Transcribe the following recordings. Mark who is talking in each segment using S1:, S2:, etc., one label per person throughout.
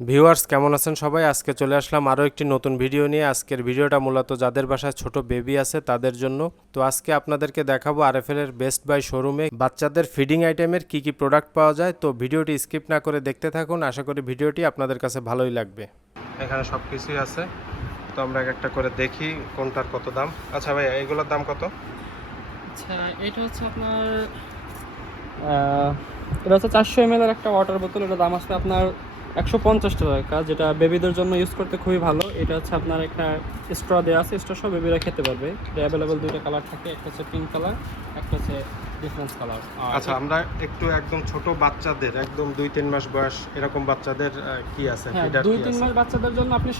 S1: Viewers কেমন আছেন সবাই? আজকে চলে আসলাম আরও একটি নতুন ভিডিও নিয়ে। আজকের ভিডিওটা মূলত যাদের বাসায় ছোট বেবি আছে তাদের জন্য। তো আজকে আপনাদেরকে দেখাবো আরএফএল এর বেস্ট বাই শোরুমে বাচ্চাদের ফিডিং আইটেমের কি কি প্রোডাক্ট পাওয়া যায়। তো ভিডিওটি স্কিপ না করে দেখতে থাকুন। আশা করি ভিডিওটি আপনাদের কাছে ভালোই লাগবে। এখানে সব কিছুই আছে। তো আমরা এক একটা করে দেখি কোনটার কত দাম। আচ্ছা ভাই এগুলোর দাম কত?
S2: আচ্ছা এটা হচ্ছে আপনার এটা হচ্ছে চারশো এম এর একটা ওয়াটার বোতল এটা দাম আসবে আপনার একশো পঞ্চাশ টাকা যেটা বেবিদের জন্য ইউজ করতে খুবই ভালো। এটা হচ্ছে আপনার একটা স্ট্র দেওয়া আছে স্ট্র সব বেবিরা খেতে পারবে। এটা অ্যাভেলেবেল দুইটা কালার থাকে, একটা হচ্ছে পিঙ্ক কালার একটা হচ্ছে ডিফারেন্স কালার
S1: আচ্ছা আমরা একটু একদম ছোট বাচ্চাদের একদম দুই তিন মাস বয়স এরকম বাচ্চাদের কি আছে?
S2: হ্যাঁ দুই তিন মাস বাচ্চাদের জন্য আপনি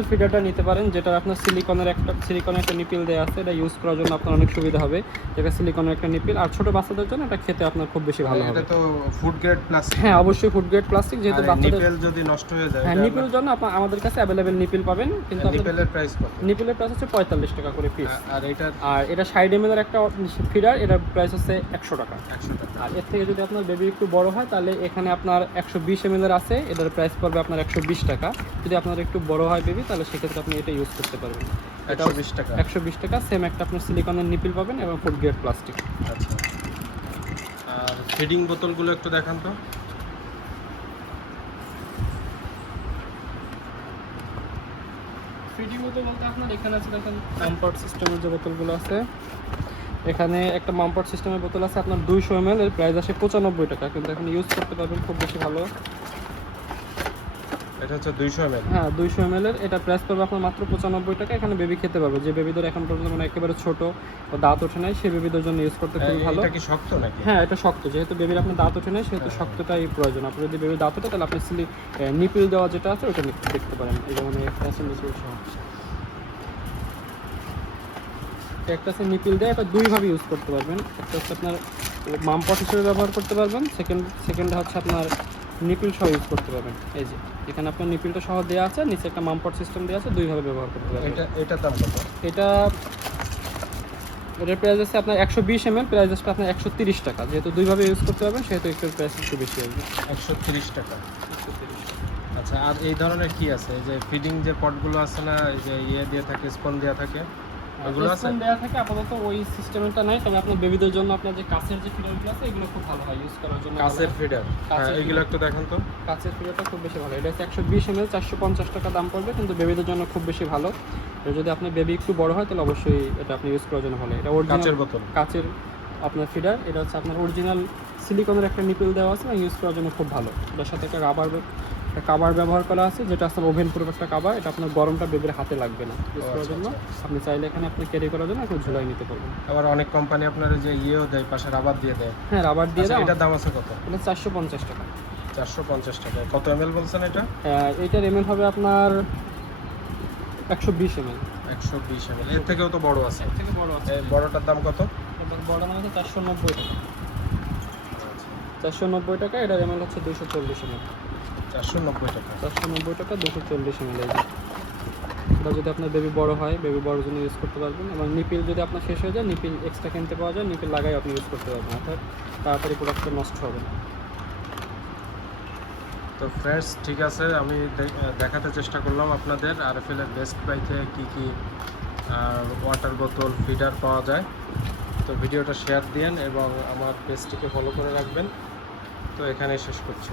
S2: এর ফিডারটা নিতে পারেন যেটা আপনার সিলিকনের একটা সিলিকনের একটা নিপিল দেওয়া আছে এটা ইউজ করার জন্য আপনার অনেক সুবিধা হবে যেটা সিলিকনের একটা নিপিল আর ছোট বাচ্চাদের জন্য এটা খেতে আপনার খুব বেশি ভালো হবে।
S1: এটা তো ফুড গ্রেড প্লাস
S2: হ্যাঁ অবশ্যই ফুড গ্রেড প্লাস্টিক যেহেতু বাচ্চাদের
S1: নিপেল যদি নষ্ট হয়ে যায়
S2: হ্যাঁ নিপিলের জন্য আপনার আমাদের কাছে অ্যাভেলেবেল নিপিল পাবেন কিন্তু
S1: নিপেলের প্রাইস কত?
S2: নিপিলের প্রাইস হচ্ছে পঁয়তাল্লিশ টাকা করে পিস
S1: আর এটা
S2: আর এটা ষাট এম এর একটা ফিডার এটার প্রাইস হচ্ছে একশো টাকা।
S1: একশো টাকা।
S2: আর এর থেকে যদি আপনার বেবি একটু বড় হয় তাহলে এখানে আপনার একশো বিশ এম এর আছে এটার প্রাইস পড়বে আপনার একশো বিশ টাকা। যদি আপনার একটু বড় হয় বেবি তাহলে সেক্ষেত্রে আপনি এটা ইউজ করতে পারবেন।
S1: একশো বিশ টাকা।
S2: একশো বিশ টাকা সেম একটা আপনার সিলিকনের নিপিল পাবেন এবং ফুড গ্রেড প্লাস্টিক
S1: আচ্ছা। আর ফিডিং বোতলগুলো একটু দেখান তো।
S2: ফিডিং বোতল বলতে আপনার এখানে আছে দেখেন মাম্পার্ট সিস্টেমের যে বোতলগুলো আছে। এখানে একটা মাম্পার্ট সিস্টেমের বোতল আছে আপনার দুইশো এম এর প্রাইস আসে পঁচানব্বই টাকা। কিন্তু এখন ইউজ করতে পারবেন খুব বেশি ভালো।
S1: এটা হচ্ছে দুইশো এম
S2: হ্যাঁ দুইশো এম এর এটা প্রাইস পড়বে আপনার মাত্র পঁচানব্বই টাকা। এখানে বেবি খেতে পারবে যে বেবিদের এখন পর্যন্ত মানে একেবারে ছোট দাঁত ওঠে নাই সেই বেবিদের জন্য ইউজ করতে খুবই ভালো।
S1: এটা কি শক্ত নাকি?
S2: হ্যাঁ এটা শক্ত। যেহেতু বেবির আপনার দাঁত ওঠে নাই সেহেতু শক্তটাই প্রয়োজন। আপনি যদি বেবির দাঁত ওঠে তাহলে আপনি সিলি নিপিল দেওয়া যেটা আছে ওটা দেখতে পারেন। এই যেমন এই একটা আছে নিপিল এটা দেয় এটা দুইভাবে ইউজ করতে পারবেন। একটা হচ্ছে আপনার মামপট হিসেবে ব্যবহার করতে পারবেন। সেকেন্ড সেকেন্ডটা হচ্ছে আপনার নিপিল সহ ইউজ করতে পারবেন। এই যে এখানে আপনার নিপিলটা সহ দেওয়া আছে নিচে একটা মামপট সিস্টেম দেওয়া আছে দুইভাবে ব্যবহার করতে পারবেন।
S1: এটা এটার দাম কত?
S2: এটা এটার প্রাইস আছে আপনার একশো বিশ এম এল প্রাইস আসবে আপনার একশো তিরিশ টাকা। যেহেতু দুইভাবে ইউজ করতে পারবেন সেহেতু একটু প্রাইস একটু বেশি আসবে।
S1: একশো তিরিশ টাকা। আচ্ছা আর এই ধরনের কি আছে? এই যে ফিডিং যে পটগুলো আছে না এই যে ইয়ে দিয়ে থাকে স্পন দেওয়া থাকে? ওগুলো আছে?
S2: দেওয়া থাকে আপাতত ওই সিস্টেমটা নাই তবে আপনার বেবিদের জন্য আপনার যে কাছের যে ফিডারগুলো আছে এগুলো খুব ভালো হয় ইউজ করার জন্য
S1: কাছের ফিডার হ্যাঁ এগুলো একটু দেখান তো।
S2: কাছের ফিডারটা খুব বেশি ভালো। এটা হচ্ছে একশো বিশ এম এল চারশো পঞ্চাশ টাকা দাম পড়বে কিন্তু বেবিদের জন্য খুব বেশি ভালো। যদি আপনার বেবি একটু বড় হয় তাহলে অবশ্যই এটা আপনি ইউজ করার জন্য ভালো। এটা
S1: কাচের বোতল?
S2: কাচের আপনার ফিডার এটা হচ্ছে আপনার অরিজিনাল সিলিকনের একটা নিপেল দেওয়া আছে ইউজ করার জন্য খুব ভালো। এটার সাথে একটা রাবার একটা কাবার ব্যবহার করা আছে যেটা আসলে ওভেন প্রুফ একটা কাবার এটা আপনার গরমটা বেবির হাতে লাগবে না। ইউজ করার
S1: আচ্ছা,
S2: জন্য।
S1: আচ্ছা।
S2: আপনি চাইলে এখানে আপনি ক্যারি করার জন্য একটু ঝুলাই নিতে পারবেন।
S1: আবার অনেক কোম্পানি আপনার যে ইয়েও দেয় পাশে রাবার দিয়ে দেয়।
S2: হ্যাঁ রাবার দিয়ে
S1: আচ্ছা,
S2: দেয়।
S1: এটার দাম আছে কত?
S2: এটা চারশো পঞ্চাশ টাকা।
S1: চারশো পঞ্চাশ টাকা। কত এম এল বলছেন এটা?
S2: আহ, এইটার এমএল হবে আপনার একশো বিশ এমএল
S1: একশো বিশ এম এল এর থেকেও তো বড় আছে।
S2: এর থেকে বড় আছে।
S1: বড়টার দাম কত?
S2: বড় দাম হচ্ছে চারশো নব্বই টাকা। চারশো নব্বই টাকা এটার এমএল হচ্ছে দুশো চল্লিশ এমএল
S1: চারশো নব্বই টাকা।
S2: চারশো নব্বই টাকা দুশো চল্লিশ এমএল এটা যদি আপনার বেবি বড় হয় বেবি বড় জন্য ইউজ করতে পারবেন। এবং নিপিল যদি আপনার শেষ হয়ে যায় নিপিল এক্সট্রা কিনতে পাওয়া যায় নিপিল লাগাই আপনি ইউজ করতে পারবেন। অর্থাৎ তাড়াতাড়ি প্রোডাক্টটা নষ্ট হবে না।
S1: তো ফ্রেন্ডস ঠিক আছে আমি দেখাতে চেষ্টা করলাম আপনাদের আর এফ এর বেস্ট বাইতে কী কী ওয়াটার বোতল ফিডার পাওয়া যায়। তো ভিডিওটা শেয়ার দিন এবং আমার পেজটিকে ফলো করে রাখবেন। তো এখানেই শেষ করছি।